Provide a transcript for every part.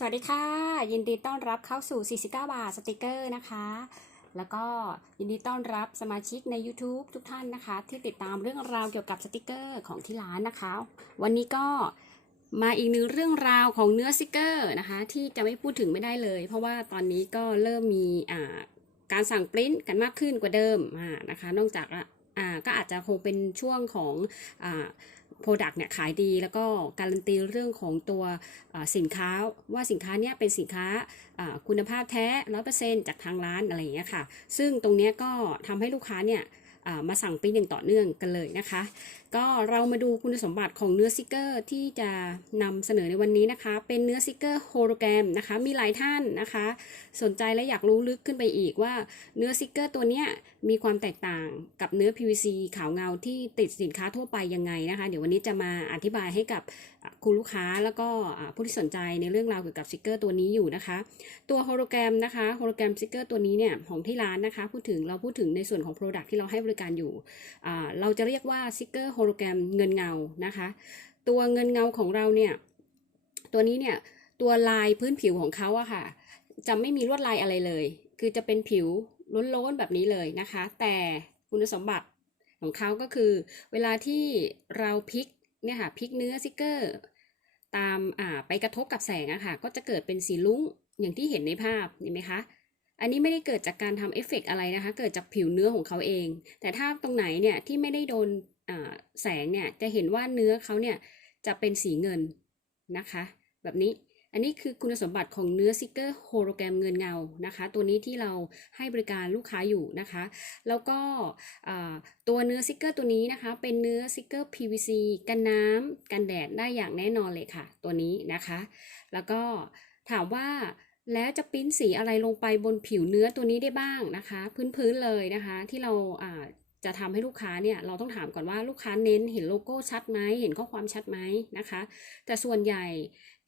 สวัสดีค่ะ ยินดีต้อนรับเข้าสู่ 49 บาทสติกเกอร์นะคะ แล้วก็ยินดีต้อนรับสมาชิกใน YouTube ทุกท่านนะคะ ที่ติดตามเรื่องราวเกี่ยวกับสติกเกอร์ของที่ร้านนะคะ วันนี้ก็มาอีกหนึ่งเรื่องราวของเนื้อสติกเกอร์นะคะ ที่จะไม่พูดถึงไม่ได้เลย เพราะว่าตอนนี้ก็เริ่มมีอ่าการสั่งปริ้นกันมากขึ้นกว่าเดิมนะคะ นอกจากอ่าก็อาจจะคงเป็นช่วงของอ่า โปรดักต์เนี่ยขายดีแล้วก็การันตีเรื่องของตัวสินค้าว่าสินค้าเนี้ยเป็นสินค้าคุณภาพแท้ร้อยเปอร์เซ็นจากทางร้านอะไรอย่างเงี้ยค่ะ ซึ่งตรงเนี้ยก็ทำให้ลูกค้าเนี่ยมาสั่งปีหนอย่างต่อเนื่องกันเลยนะคะ ก็เรามาดูคุณสมบัติของเนื้อสติกเกอร์ที่จะนำเสนอในวันนี้นะคะ เป็นเนื้อสติกเกอร์โฮโลแกรมนะคะ มีหลายท่านนะคะ สนใจและอยากรู้ลึกขึ้นไปอีกว่าเนื้อสติกเกอร์ตัวเนี้ยมีความแตกต่างกับเนื้อ PVC ขาวเงาที่ติดสินค้าทั่วไปยังไงนะคะ เดี๋ยววันนี้จะมาอธิบายให้กับคุณลูกค้าแล้วก็ผู้ที่สนใจในเรื่องราวเกี่ยวกับสติกเกอร์ตัวนี้อยู่นะคะ ตัวโฮโลแกรมนะคะโฮโลแกรมสติกเกอร์ตัวนี้เนี่ยของที่ร้านนะคะ พูดถึงเราพูดถึงในส่วนของ Product ที่เราให้บริการอยู่เราจะเรียกว่าสติกเกอร์โฮโลแกรมเงินเงานะคะ ตัวเงินเงาของเราเนี่ย ตัวนี้เนี่ยตัวลายพื้นผิวของเขาอะค่ะ จะไม่มีลวดลายอะไรเลย คือจะเป็นผิวล้นๆแบบนี้เลยนะคะ แต่คุณสมบัติของเขาก็คือ เวลาที่เราพลิกเนี่ยค่ะพลิกเนื้อสติกเกอร์ตามอ่าไปกระทบกับแสงอะค่ะ ก็จะเกิดเป็นสีลุ้งอย่างที่เห็นในภาพเห็นไหมคะอันนี้ไม่ได้เกิดจากการทำเอฟเฟกต์อะไรนะคะ เกิดจากผิวเนื้อของเขาเอง แต่ถ้าตรงไหนเนี่ยที่ไม่ได้โดน แสงเนี่ยจะเห็นว่าเนื้อเขาเนี่ยจะเป็นสีเงินนะคะ แบบนี้อันนี้คือคุณสมบัติของเนื้อสติกเกอร์โฮโลแกรมเงินเงานะคะ ตัวนี้ที่เราให้บริการลูกค้าอยู่นะคะ แล้วก็ตัวเนื้อสติกเกอร์ตัวนี้นะคะ เป็นเนื้อสติกเกอร์ PVC กันน้ำกันแดดได้อย่างแน่นอนเลยค่ะ ตัวนี้นะคะ แล้วก็ถามว่าแล้วจะปิ้นสีอะไรลงไปบนผิวเนื้อตัวนี้ได้บ้างนะคะ พื้นๆเลยนะคะ ที่เราอ่า จะทำให้ลูกค้าเนี่ยเราต้องถามก่อนว่าลูกค้าเน้นเห็นโลโก้ชัดไหมเห็นข้อความชัดไหมนะคะ แต่ส่วนใหญ่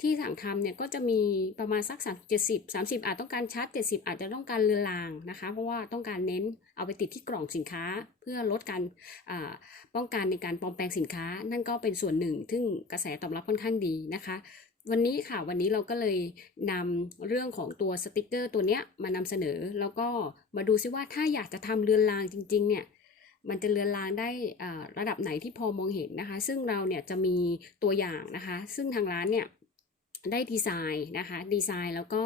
ที่สั่งทำเนี่ยก็จะมีประมาณสัก 3 70 30 อาจต้องการชัด 70 อาจจะต้องการเลือนลางนะคะ เพราะว่าต้องการเน้นเอาไปติดที่กล่องสินค้า เพื่อลดการป้องกันในการปลอมแปลงสินค้า นั่นก็เป็นส่วนหนึ่ง ซึ่งกระแสตอบรับค่อนข้างดีนะคะวันนี้ค่ะวันนี้เราก็เลยนำเรื่องของตัวสติกเกอร์ตัวเนี้ยมานำเสนอ แล้วก็มาดูซิว่าถ้าอยากจะทำเรือนรางจริง ๆ เนี่ย มันจะเลือนลางได้อ่าระดับไหนที่พอมองเห็นนะคะ ซึ่งเราเนี่ยจะมีตัวอย่างนะคะ ซึ่งทางร้านเนี่ย ได้ดีไซน์นะคะดีไซน์แล้วก็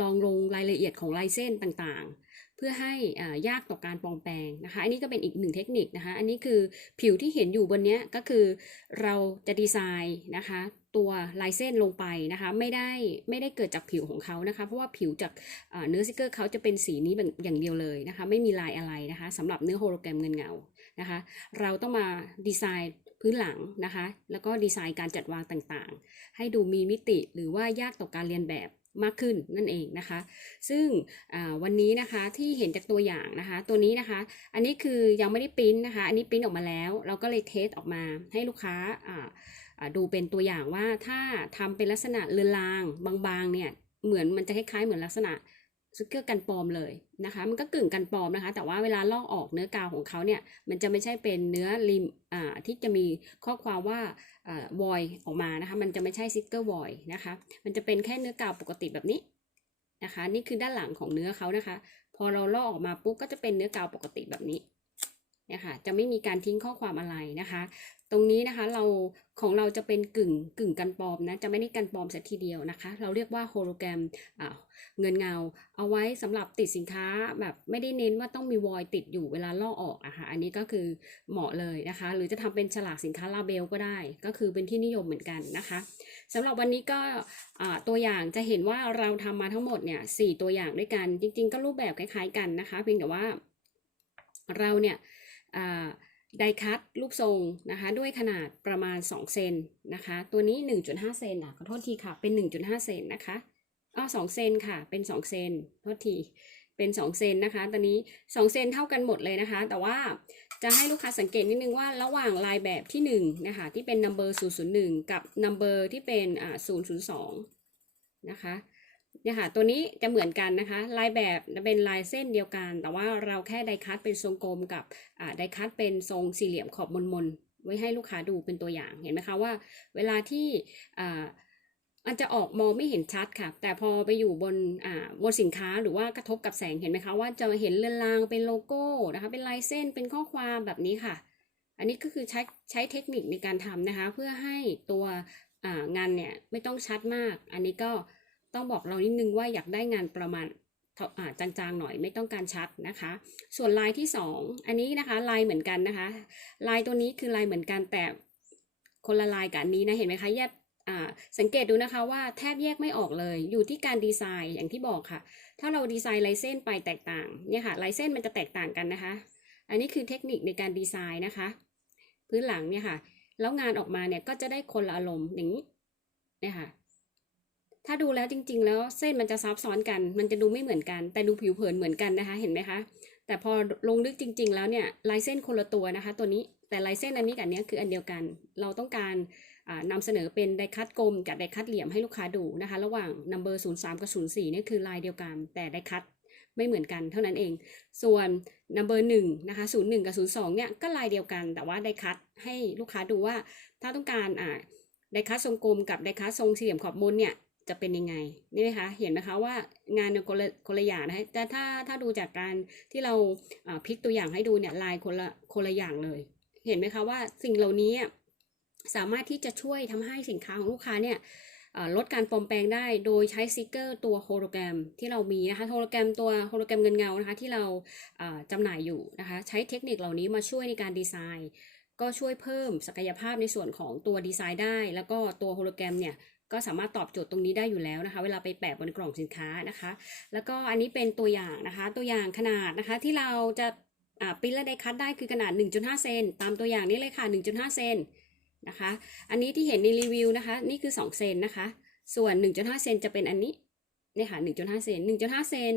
ลองลงรายละเอียดของลายเส้นต่างๆ เพื่อให้อ่ายากต่อการปลอมแปลงนะคะอันนี้ก็เป็นอีกหนึ่งเทคนิคนะคะอันนี้คือผิวที่เห็นอยู่บนเนี้ยก็คือเราจะดีไซน์นะคะตัวลายเส้นลงไปนะคะไม่ได้ไม่ได้เกิดจากผิวของเขานะคะเพราะว่าผิวจากเนื้อสติกเกอร์เขาจะเป็นสีนี้แบบอย่างเดียวเลยนะคะไม่มีลายอะไรนะคะสำหรับเนื้อโฮโลแกรมเงินเงานะคะเราต้องมาดีไซน์ พื้นหลังนะคะ แล้วก็ดีไซน์การจัดวางต่างๆ ให้ดูมีมิติหรือว่ายากต่อการเรียนแบบมากขึ้นนั่นเองนะคะ ซึ่งวันนี้นะคะที่เห็นจากตัวอย่างนะคะ ตัวนี้นะคะ อันนี้คือยังไม่ได้ปริ้นนะคะ อันนี้ปริ้นออกมาแล้ว เราก็เลยเทสออกมาให้ลูกค้าดูเป็นตัวอย่างว่าถ้าทำเป็นลักษณะเรือนรางบางๆเนี่ยเหมือนมันจะคล้ายๆเหมือนลักษณะ สติกเกอร์กันปลอมเลยนะคะ มันก็กึ่งกันปลอมนะคะ แต่ว่าเวลาลอกออกเนื้อกาวของเขาเนี่ยมันจะไม่ใช่เป็นเนื้อริมอ่าที่จะมีข้อความว่าอ่าวอยออกมานะคะ มันจะไม่ใช่สติกเกอร์วอยนะคะ มันจะเป็นแค่เนื้อกาวปกติแบบนี้นะคะ นี่คือด้านหลังของเนื้อเขานะคะ พอเราลอกออกมาปุ๊บก็จะเป็นเนื้อกาวปกติแบบนี้ เนี่ยค่ะจะไม่มีการทิ้งข้อความอะไรนะคะ ตรงนี้นะคะเราของเราจะเป็นกึ่งกึ่งกันปลอมนะจะไม่ได้กันปลอมเสียทีเดียวนะคะ เราเรียกว่าโฮโลแกรมเงินเงา เอาไว้สำหรับติดสินค้าแบบไม่ได้เน้นว่าต้องมีวอยติดอยู่เวลาลอกออกอะค่ะอันนี้ก็คือเหมาะเลยนะคะ หรือจะทำเป็นฉลากสินค้าลาเบลก็ได้ ก็คือเป็นที่นิยมเหมือนกันนะคะสำหรับวันนี้ก็ตัวอย่างจะเห็นว่าเราทำมาทั้งหมดเนี่ยสี่ตัวอย่างด้วยกัน จริง ๆ ก็รูปแบบคล้าย ๆ กันนะคะ เพียงแต่ว่าเราเนี่ย ไดคัตรูปทรงนะคะด้วยขนาดประมาณ 2 เซนนะคะ ตัวนี้ 1.5 เซนอะขอโทษทีค่ะ เป็น 1.5 เซนนะคะอ๋อสองเซนค่ะ เป็นสองเซนโทษที เป็นสองเซนนะคะ ตอนนี้สองเซนเท่ากันหมดเลยนะคะ แต่ว่าจะให้ลูกค้าสังเกตนิดนึงว่าระหว่างลายแบบที่หนึ่งนะคะที่เป็น number 001 กับ number ที่เป็นอ่า002 นะคะ เนี่ยค่ะตัวนี้จะเหมือนกันนะคะ ลายแบบจะเป็นลายเส้นเดียวกัน แต่ว่าเราแค่ไดคัตเป็นทรงกลมกับไดคัตเป็นทรงสี่เหลี่ยมขอบมนๆไว้ให้ลูกค้าดูเป็นตัวอย่างเห็นไหมคะว่า เวลาที่อ่ามันจะออกมองไม่เห็นชัดค่ะ แต่พอไปอยู่บนอ่าบนสินค้าหรือว่ากระทบกับแสงเห็นไหมคะว่าจะเห็นเรือนรางเป็นโลโก้นะคะเป็นลายเส้นเป็นข้อความแบบนี้ค่ะ อันนี้ก็คือใช้ใช้เทคนิคในการทำนะคะ เพื่อให้ตัวอ่างานเนี่ยไม่ต้องชัดมาก อันนี้ก็ ต้องบอกเรานิดนึงว่าอยากได้งานประมาณจางๆหน่อยไม่ต้องการชัดนะคะ ส่วนลายที่สองอันนี้นะคะลายเหมือนกันนะคะ ลายตัวนี้คือลายเหมือนกันแต่คนละลายกับอันนี้นะเห็นไหมคะแยกสังเกตดูนะคะว่าแทบแยกไม่ออกเลยอยู่ที่การดีไซน์อย่างที่บอกค่ะ ถ้าเราดีไซน์ลายเส้นไปแตกต่างเนี่ยค่ะลายเส้นมันจะแตกต่างกันนะคะ อันนี้คือเทคนิคในการดีไซน์นะคะ พื้นหลังเนี่ยค่ะ แล้วงานออกมาเนี่ยก็จะได้คนละอารมณ์อย่างนี้เนี่ยค่ะ ถ้าดูแล้วจริง ๆ แล้วเส้นมันจะซับซ้อนกัน มันจะดูไม่เหมือนกัน แต่ดูผิวเผินเหมือนกันนะคะ เห็นไหมคะ แต่พอลงลึกจริง ๆ แล้วเนี่ยลายเส้นคนละตัวนะคะ ตัวนี้ แต่ลายเส้นอันนี้กับอันเนี้ยคืออันเดียวกัน เราต้องการอ่านำเสนอเป็นไดคัตกลมกับไดคัตเหลี่ยมให้ลูกค้าดูนะคะ ระหว่าง number 03กับ04เนี่คือลายเดียวกัน แต่ไดคัตไม่เหมือนกันเท่านั้นเอง ส่วน number 1นะคะ01กับ02เนี่ยก็ลายเดียวกัน แต่ว่าไดคัตให้ลูกค้าดูว่าถ้าต้องการอ่าไดคัตทรงกลมกับไดคัตทรงสี่เหลี่ยมขอบมนเนี่ย จะเป็นยังไงนี่ไหมคะเห็นไหมคะว่างานเนี่ยคนละคนละอย่างนะคะแต่ถ้าถ้าดูจากการที่เราพลิกตัวอย่างให้ดูเนี่ยลายคนละคนละอย่างเลย เห็นไหมคะว่าสิ่งเหล่านี้สามารถที่จะช่วยทำให้สินค้าของลูกค้าเนี่ยลดการปลอมแปลงได้โดยใช้สติกเกอร์ตัวโฮโลแกรมที่เรามีนะคะโฮโลแกรมตัวโฮโลแกรมเงินเงานะคะที่เราเอ่อจำหน่ายอยู่นะคะใช้เทคนิคเหล่านี้มาช่วยในการดีไซน์ ก็ช่วยเพิ่มศักยภาพในส่วนของตัวดีไซน์ได้ แล้วก็ตัวโฮโลแกรมเนี่ย ก็สามารถตอบโจทย์ตรงนี้ได้อยู่แล้วนะคะ เวลาไปแปะบนกล่องสินค้านะคะ แล้วก็อันนี้เป็นตัวอย่างนะคะ ตัวอย่างขนาดนะคะที่เราจะปิ้นและไดคัตได้คือขนาด 1.5 เซนตามตัวอย่างนี้เลยค่ะ 1.5 เซนนะคะ อันนี้ที่เห็นในรีวิวนะคะ นี่คือ 2 เซนนะคะ ส่วน 1.5 เซนจะเป็นอันนี้เนี่ยค่ะ1.5 เซน1.5 เซน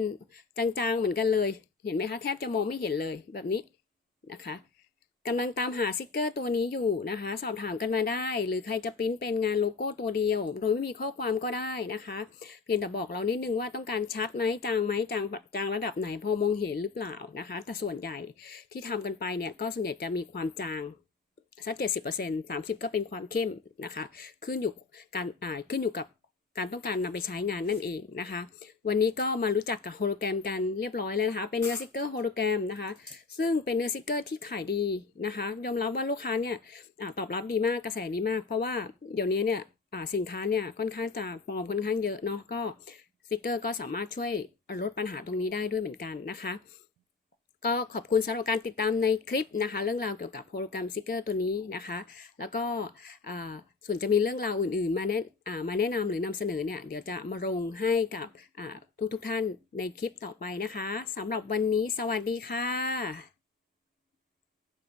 จางๆเหมือนกันเลย เห็นไหมคะ แทบจะมองไม่เห็นเลยแบบนี้นะคะ กำลังตามหาสติกเกอร์ตัวนี้อยู่นะคะ สอบถามกันมาได้ หรือใครจะปริ้นเป็นงานโลโก้ตัวเดียว โดยไม่มีข้อความก็ได้นะคะ เพียงแต่บอกเรานิดนึงว่าต้องการชัดไหมจางไหมจางจางระดับไหนพอมองเห็นหรือเปล่านะคะ แต่ส่วนใหญ่ที่ทำกันไปเนี่ยก็ส่วนใหญ่จะมีความจางสักเจ็ดสิบเปอร์เซ็นต์สามสิบก็เป็นความเข้มนะคะ ขึ้นอยู่การอ่าขึ้นอยู่กับ การต้องการนำไปใช้งานนั่นเองนะคะ วันนี้ก็มารู้จักกับโฮโลแกรมกันเรียบร้อยแล้วนะคะ เป็นเนื้อสติกเกอร์โฮโลแกรมนะคะ ซึ่งเป็นเนื้อสติกเกอร์ที่ขายดีนะคะ ยอมรับว่าลูกค้าเนี่ยอตอบรับดีมากกระแสดีมาก เพราะว่าเดี๋ยวนี้เนี่ยสินค้าเนี่ยค่อนข้างจะปลอมค่อนข้างเยอะเนาะก็สติกเกอร์ก็สามารถช่วยลดปัญหาตรงนี้ได้ด้วยเหมือนกันนะคะ ก็ขอบคุณสำหรับการติดตามในคลิปนะคะ เรื่องราวเกี่ยวกับโฮโลแกรมซิกเกอร์ตัวนี้นะคะ แล้วก็ส่วนจะมีเรื่องราวอื่นๆ มาแนะมาแนะนำหรือนำเสนอเนี่ย เดี๋ยวจะมาลงให้กับทุกๆทท่านในคลิปต่อไปนะคะสำหรับวันนี้สวัสดีค่ะ